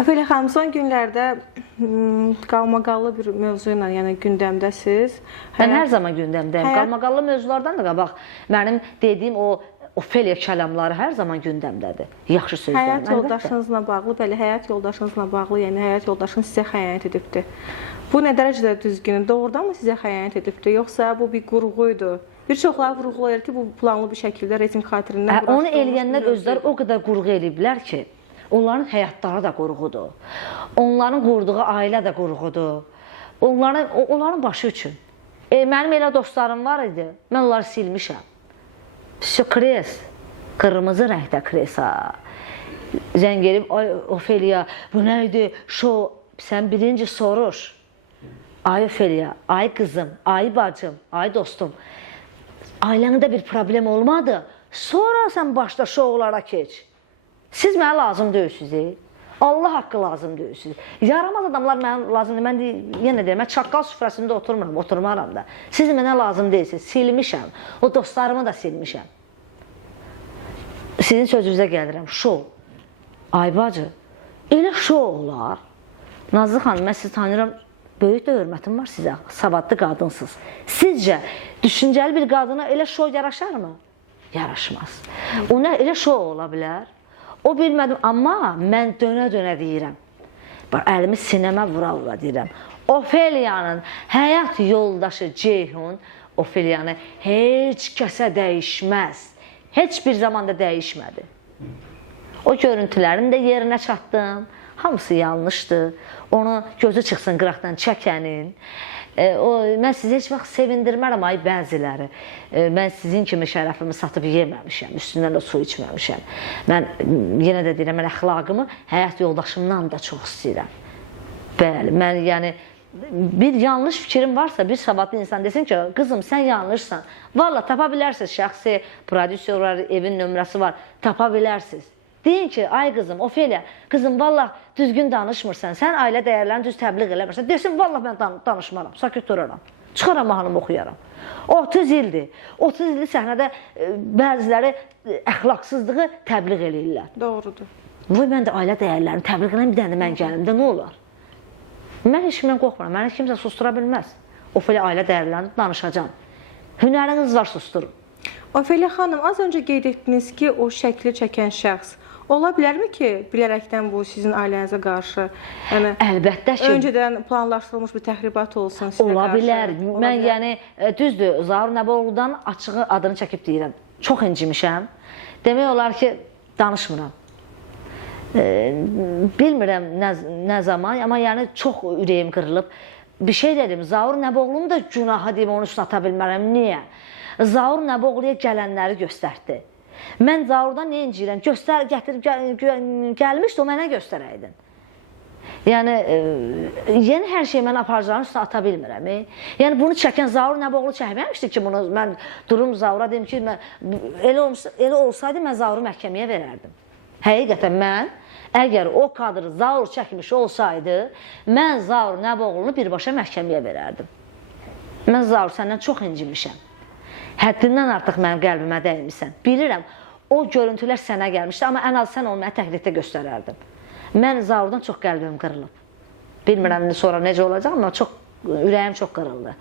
Afələ xanım, son günlərdə qalmaqallı bir mövzu ilə, yəni gündəmdəsiz. Mən hər zaman gündəmdəyim. Qalmaqallı mövzulardan da qabaq mənim dediyim o Ofeliya kəlamları hər zaman gündəmdədir. Yaxşı sözlər. Həyat yoldaşınızla bağlı, belə həyat yoldaşınızla bağlı, yəni həyat yoldaşınız sizə xəyanət edibdir. Bu nə dərəcədə düzgün? Doğrudan mı sizə xəyanət edibdir, yoxsa bu bir qurğuydu? Bir çoxları vurğulayır ki, bu planlı bir şəkildə reyting xatirindən onu eləyənlər özləri o qədər qurğu eləyiblər ki, onların həyatları da qurğudur. Onların qurduğu ailə də qurğudur. Onların başı üçün. Mənim elə dostlarım var idi, mən onları silmişəm. Kres, qırmızı rəngdə kresa. Zəng gelib, ay Ofeliya, bu nə idi? Sən birinci soruş. Ay Ofeliya, ay qızım, ay bacım, ay dostum. Ailəndə bir problem olmadı. Sonra sən başda şovlara keç. Siz mənə lazım deyilsiniz. Allah haqqı lazım deyilsiniz. Yaramaz adamlar mənə lazım deyil. Mən yenə deyirəm, mən çaqqal süfrəsində oturmaram da. Siz mənə lazım deyilsiniz. Silmişəm. O dostlarımı da silmişəm. Sizin sözünüzə gəlirəm. Şov. Ay bacı, elə şov olar. Nazlı xanım, mən sizi tanıyıram. Böyük də hörmətim var sizə. Savadlı qadınsınız. Sizcə, düşüncəli bir qadına elə şov yaraşarmı? Yaraşmaz. Ona elə şov ola bilər. O bilmədim, amma mən dönə-dönə deyirəm. Əlimi sinəmə vura-vura deyirəm. Ofeliyanın həyat yoldaşı Ceyhun Ofeliyanı heç kəsə dəyişməz. Heç bir zamanda dəyişmədi. O görüntülərin də yerinə çatdım. Hamısı yanlışdır. Onu gözü çıxsın qıraqdan çəkənin. Mən sizi heç vaxt sevindirmərəm ay bəziləri. Mən sizin kimi şərəfimi satıb yeməmişəm, üstündən də su içməmişəm. Mən yenə də deyirəm, mən əxlaqımı həyat yoldaşımdan da çox istəyirəm. Bəli, mən yəni bir yanlış fikrim varsa, bir savadlı insan desin ki, qızım sən yanlışsan. Valla tapa bilərsiniz, şəxsi prodüser var, evin nömrəsi var, tapa bilərsiniz. Deyin ki, ay qızım, Ofeliya, qızım, valla düzgün danışmırsan, sən ailə dəyərlərini düz təbliğ eləmirsən. Desin, valla mən danışmaram, sakit duraram, çıxaram mahnımı oxuyaram. 30 ildir, 30 ildir səhnədə bəziləri əxlaqsızlığı təbliğ eləyirlər. Doğrudur. Vay, mən də ailə dəyərlərini təbliğ eləyəm, bir dənə də mən gəlimdə nə olar? Mən heç kimdən qorxmuram, mənə kimsə sustura bilməz. Ofeliya ailə dəyərlərini danışacam. Hünəriniz var, susturun. Ofeliya xanım, az öncə qeyd etdiniz ki, o şəkli çəkən şəxs ola bilərmi ki, bilərəkdən bu sizin ailənizə qarşı, yəni əlbəttə ki, öncədən planlaşdırılmış bir təxribat olsun sizə ola qarşı? bilər. Mən yəni düzdür, Zaur Nəbəoğlu'dan açığı adını çəkib deyirəm. Çox incimişəm. Demək olar ki, danışmıram. Bilmirəm nə zaman, amma yəni çox ürəyim qırılıb. Bir şey dedim, Zaur Nəbəoğlu'nun da günahı deyim, onu üstünə ata bilmərəm. Niyə? Zaur Nəbəoğlu'ya gələnləri göstərdi. Mən Zaurdan nə incirəm? Gətirib gəlmişdi, o mənə göstərəydin. Yəni hər şeyi mən aparacağım üstünə ata bilmirəm. Yəni bunu çəkən Zaur Nəbəoğlu çəkməmişdi ki, bunu mən durum Zaura deyim ki, elə olsaydı mən Zauru məhkəməyə verərdim. Həqiqətən mən, əgər o kadrı Zaur çəkmiş olsaydı, mən Zaur Nəbəoğlu'nu birbaşa məhkəməyə verərdim. Mən Zaur səndən çox incimişəm. Həddindən artıq mənim qəlbimə dəymişsən. Bilirəm, o görüntülər sənə gəlmişdi, amma ən az sən onu mənə təqliddə göstərərdin. Mən Zaurdan çox qəlbim qırılıb. Bilmirəm, sonra necə olacaq, amma ürəyim çox qırıldı.